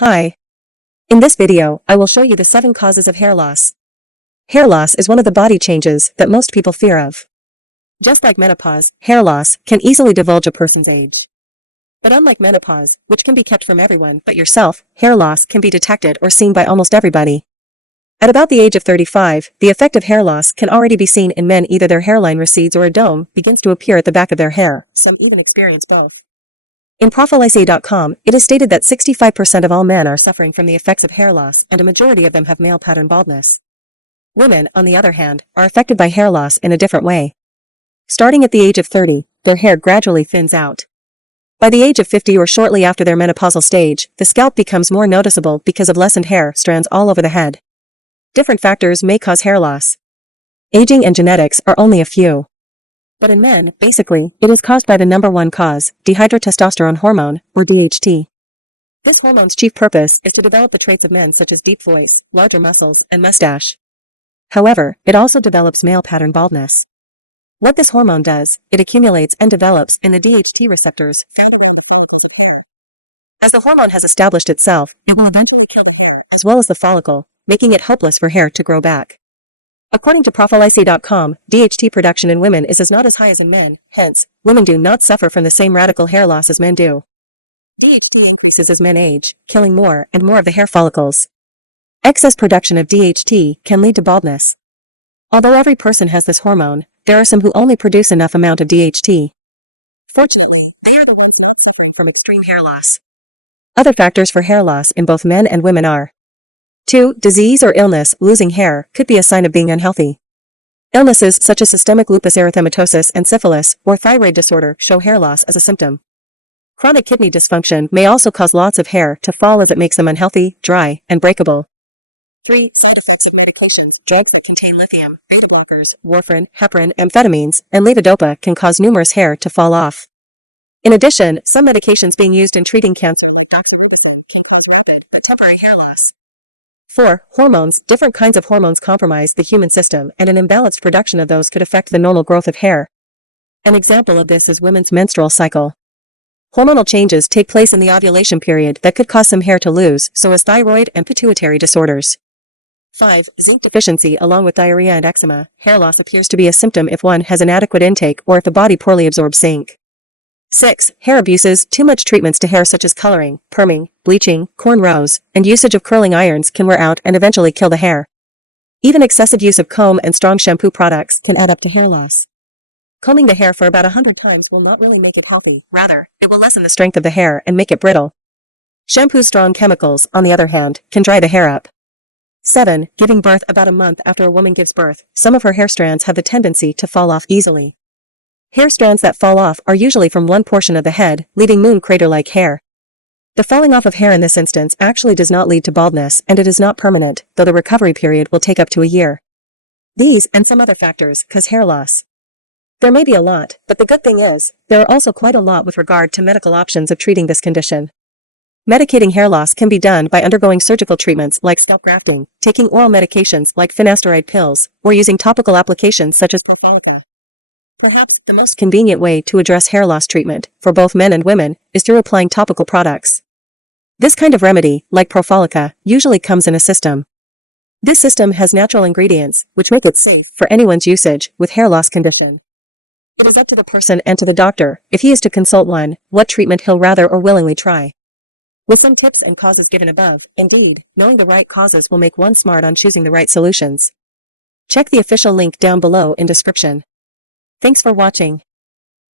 Hi. In this video, I will show you the 7 causes of hair loss. Hair loss is one of the body changes that most people fear of. Just like menopause, hair loss can easily divulge a person's age. But unlike menopause, which can be kept from everyone but yourself, hair loss can be detected or seen by almost everybody. At about the age of 35, the effect of hair loss can already be seen in men. Either their hairline recedes or a dome begins to appear at the back of their hair. Some even experience both. In follicles.com, it is stated that 65% of all men are suffering from the effects of hair loss, and a majority of them have male pattern baldness. Women, on the other hand, are affected by hair loss in a different way. Starting at the age of 30, their hair gradually thins out. By the age of 50 or shortly after their menopausal stage, the scalp becomes more noticeable because of lessened hair strands all over the head. Different factors may cause hair loss. Aging and genetics are only a few. But in men, basically, it is caused by the number one cause, dehydrotestosterone hormone, or DHT. This hormone's chief purpose is to develop the traits of men such as deep voice, larger muscles, and mustache. However, it also develops male pattern baldness. What this hormone does, it accumulates and develops in the DHT receptors found along the follicles of hair. As the hormone has established itself, it will eventually kill the hair as well as the follicle, making it hopeless for hair to grow back. According to follicles.com, DHT production in women is not as high as in men, hence, women do not suffer from the same radical hair loss as men do. DHT increases as men age, killing more and more of the hair follicles. Excess production of DHT can lead to baldness. Although every person has this hormone, there are some who only produce enough amount of DHT. Fortunately, they are the ones not suffering from extreme hair loss. Other factors for hair loss in both men and women are 2. Disease or illness. Losing hair could be a sign of being unhealthy. Illnesses such as systemic lupus erythematosus and syphilis or thyroid disorder show hair loss as a symptom. Chronic kidney dysfunction may also cause lots of hair to fall as it makes them unhealthy, dry, and breakable. 3. Side effects of medications. Drugs that contain lithium, beta blockers, warfarin, heparin, amphetamines, and levodopa can cause numerous hair to fall off. In addition, some medications being used in treating cancer, like doxorubicin, can cause rapid but temporary hair loss. 4. Hormones. Different kinds of hormones compromise the human system, and an imbalanced production of those could affect the normal growth of hair. An example of this is women's menstrual cycle. Hormonal changes take place in the ovulation period that could cause some hair to lose, so as thyroid and pituitary disorders. 5. Zinc deficiency. Along with diarrhea and eczema, hair loss appears to be a symptom if one has inadequate intake or if the body poorly absorbs zinc. 6. Hair abuses. Too much treatments to hair such as coloring, perming, bleaching, cornrows, and usage of curling irons can wear out and eventually kill the hair. Even excessive use of comb and strong shampoo products can add up to hair loss. Combing the hair for about 100 times will not really make it healthy, rather, it will lessen the strength of the hair and make it brittle. Shampoo's strong chemicals, on the other hand, can dry the hair up. 7. Giving birth. About a month after a woman gives birth, some of her hair strands have the tendency to fall off easily. Hair strands that fall off are usually from one portion of the head, leaving moon crater-like hair. The falling off of hair in this instance actually does not lead to baldness, and it is not permanent, though the recovery period will take up to a year. These and some other factors cause hair loss. There may be a lot, but the good thing is, there are also quite a lot with regard to medical options of treating this condition. Medicating hair loss can be done by undergoing surgical treatments like scalp grafting, taking oral medications like finasteride pills, or using topical applications such as Follicle. Perhaps the most convenient way to address hair loss treatment, for both men and women, is through applying topical products. This kind of remedy, like Follicle, usually comes in a system. This system has natural ingredients, which make it safe for anyone's usage with hair loss condition. It is up to the person and to the doctor, if he is to consult one, what treatment he'll rather or willingly try. With some tips and causes given above, indeed, knowing the right causes will make one smart on choosing the right solutions. Check the official link down below in description. Thanks for watching.